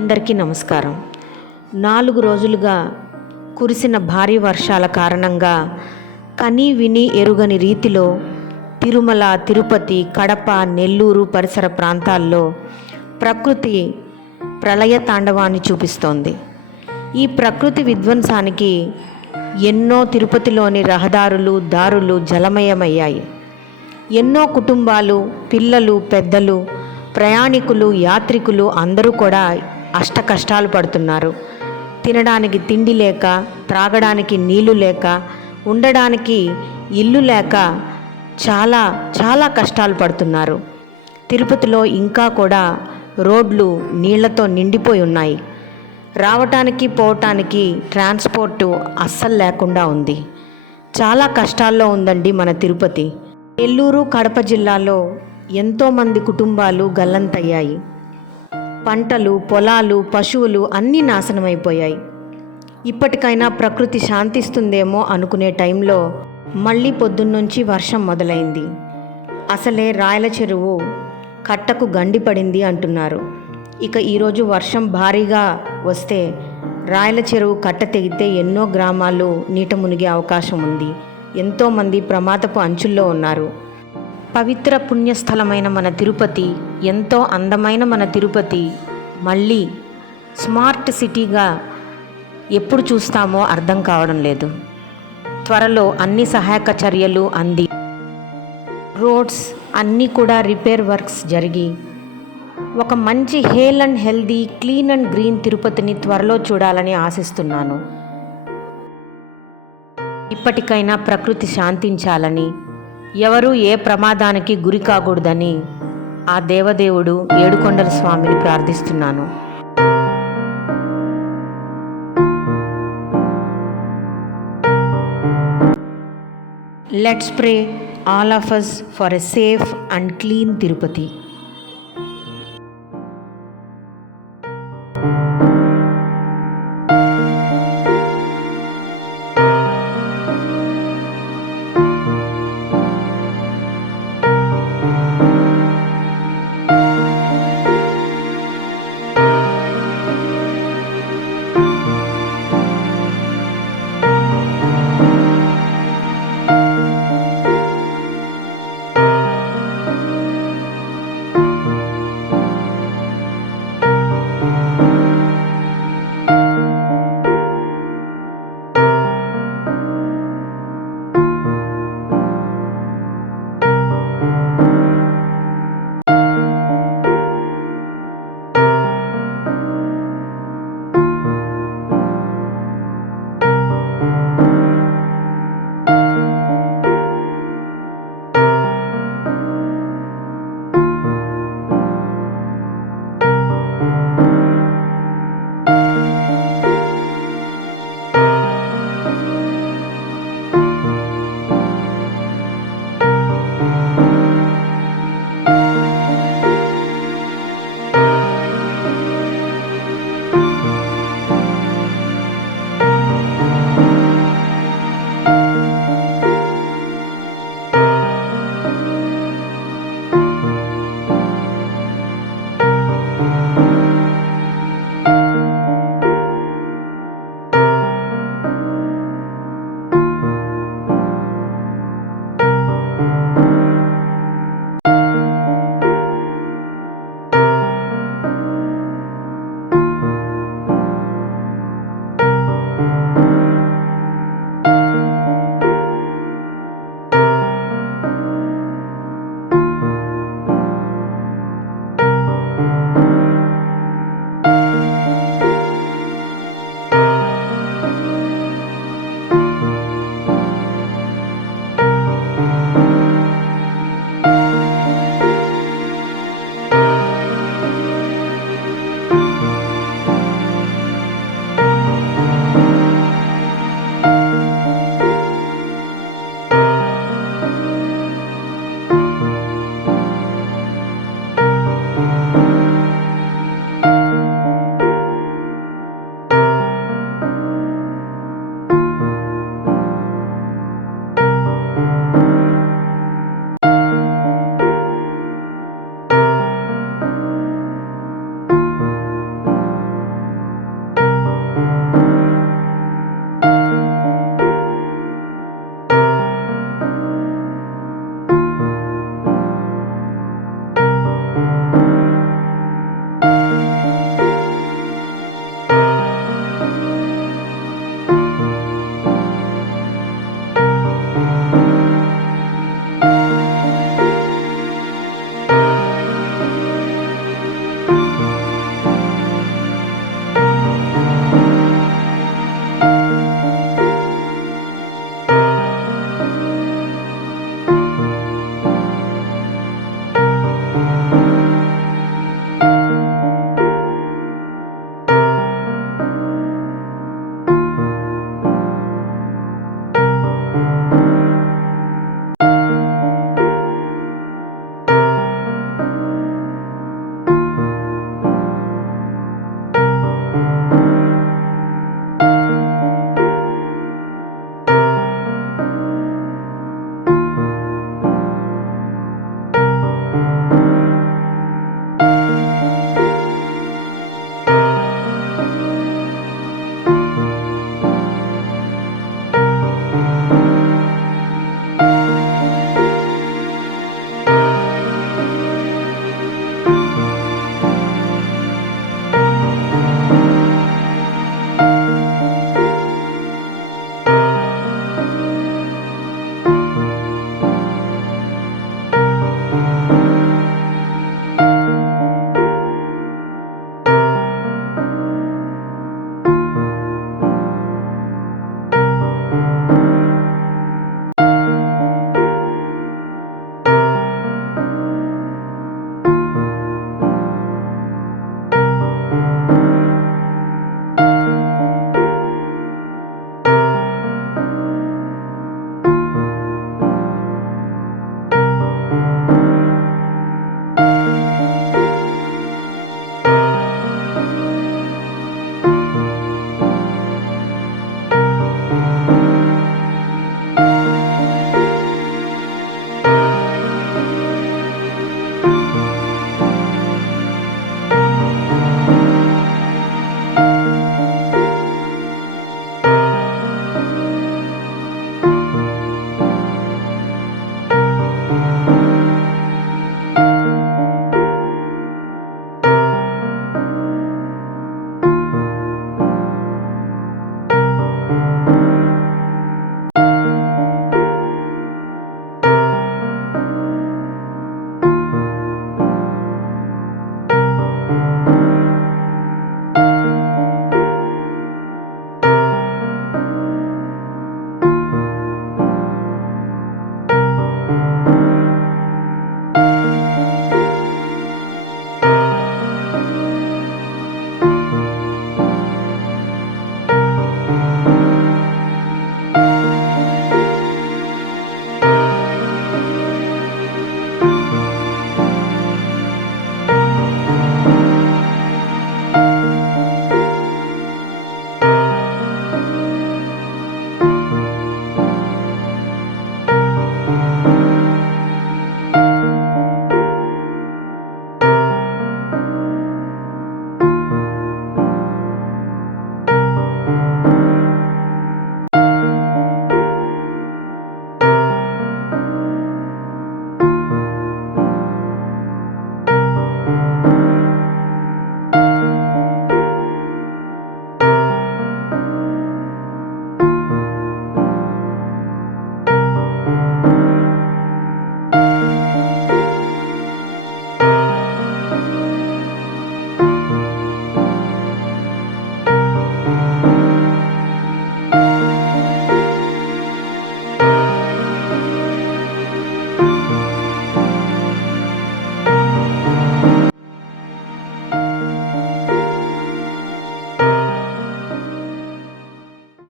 అందరికీ నమస్కారం. 4 రోజులుగా కురిసిన భారీ వర్షాల కారణంగా కని విని ఎరుగని రీతిలో తిరుమల, తిరుపతి, కడప, నెల్లూరు పరిసర ప్రాంతాల్లో ప్రకృతి ప్రళయ తాండవాన్ని చూపిస్తోంది. ఈ ప్రకృతి విధ్వంసానికి ఎన్నో తిరుపతిలోని రహదారులు, దారులు జలమయమయ్యాయి. ఎన్నో కుటుంబాలు, పిల్లలు, పెద్దలు, ప్రయాణికులు, యాత్రికులు అందరూ కూడా అష్ట కష్టాలు పడుతున్నారు. తినడానికి తిండి లేక, త్రాగడానికి నీళ్లు లేక, ఉండడానికి ఇల్లు లేక చాలా చాలా కష్టాలు పడుతున్నారు. తిరుపతిలో ఇంకా కూడా రోడ్లు నీళ్లతో నిండిపోయి ఉన్నాయి. రావటానికి పోవటానికి ట్రాన్స్పోర్టు అస్సలు లేకుండా ఉంది. చాలా కష్టాల్లో ఉందండి మన తిరుపతి. నెల్లూరు, కడప జిల్లాలో ఎంతోమంది కుటుంబాలు గల్లంతయ్యాయి. పంటలు, పొలాలు, పశువులు అన్నీ నాశనమైపోయాయి. ఇప్పటికైనా ప్రకృతి శాంతిస్తుందేమో అనుకునే టైంలో మళ్ళీ పొద్దున్నుంచి వర్షం మొదలైంది. అసలే రాయల చెరువు కట్టకు గండి పడింది అంటున్నారు. ఇక ఈరోజు వర్షం భారీగా వస్తే రాయల చెరువు కట్ట తెగితే ఎన్నో గ్రామాలు నీట మునిగే అవకాశం ఉంది. ఎంతోమంది ప్రమాదపు అంచుల్లో ఉన్నారు. పవిత్ర పుణ్యస్థలమైన మన తిరుపతి, ఎంతో అందమైన మన తిరుపతి మళ్ళీ స్మార్ట్ సిటీగా ఎప్పుడు చూస్తామో అర్థం కావడం లేదు. త్వరలో అన్ని సహాయక చర్యలు అంది, రోడ్స్ అన్నీ కూడా రిపేర్ వర్క్స్ జరిగి ఒక మంచి hale and healthy, clean and green తిరుపతిని త్వరలో చూడాలని ఆశిస్తున్నాను. ఇప్పటికైనా ప్రకృతి శాంతించాలని, ఎవరూ ఏ ప్రమాదానికి గురి కాకూడదని ఆ దేవదేవుడు ఏడుకొండల స్వామిని ప్రార్థిస్తున్నాను. Let's pray all of us for a safe and clean Tirupati.